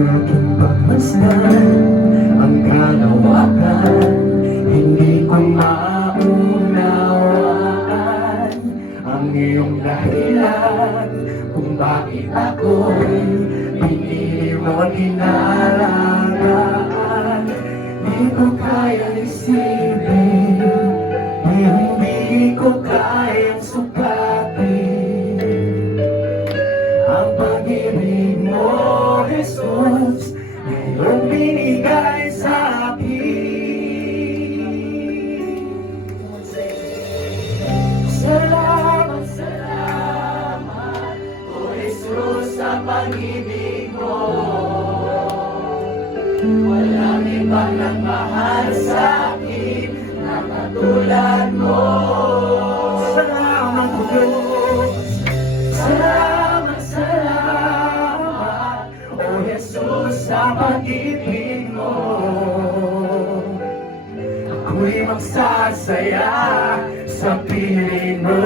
Aking pagmasdan ang kalawakan, hindi ko maunawaan ang iyong dahilan kung bakit ako'y pinili mo dinalagaan. Di ko kaya isipin, hindi ko kayang sukatin ang pag-ibig mo, Jesus, ngayong binigay sa akin. Salamat, salamat, O Jesus, sa pag-ibig mo. Walang ibang nagmahal sa akin na katulad mo. Salamat, O Diyos. Salamat, salamat, O Jesus, sa pag-ibig mo. Ako'y magsasaya sa piling mo.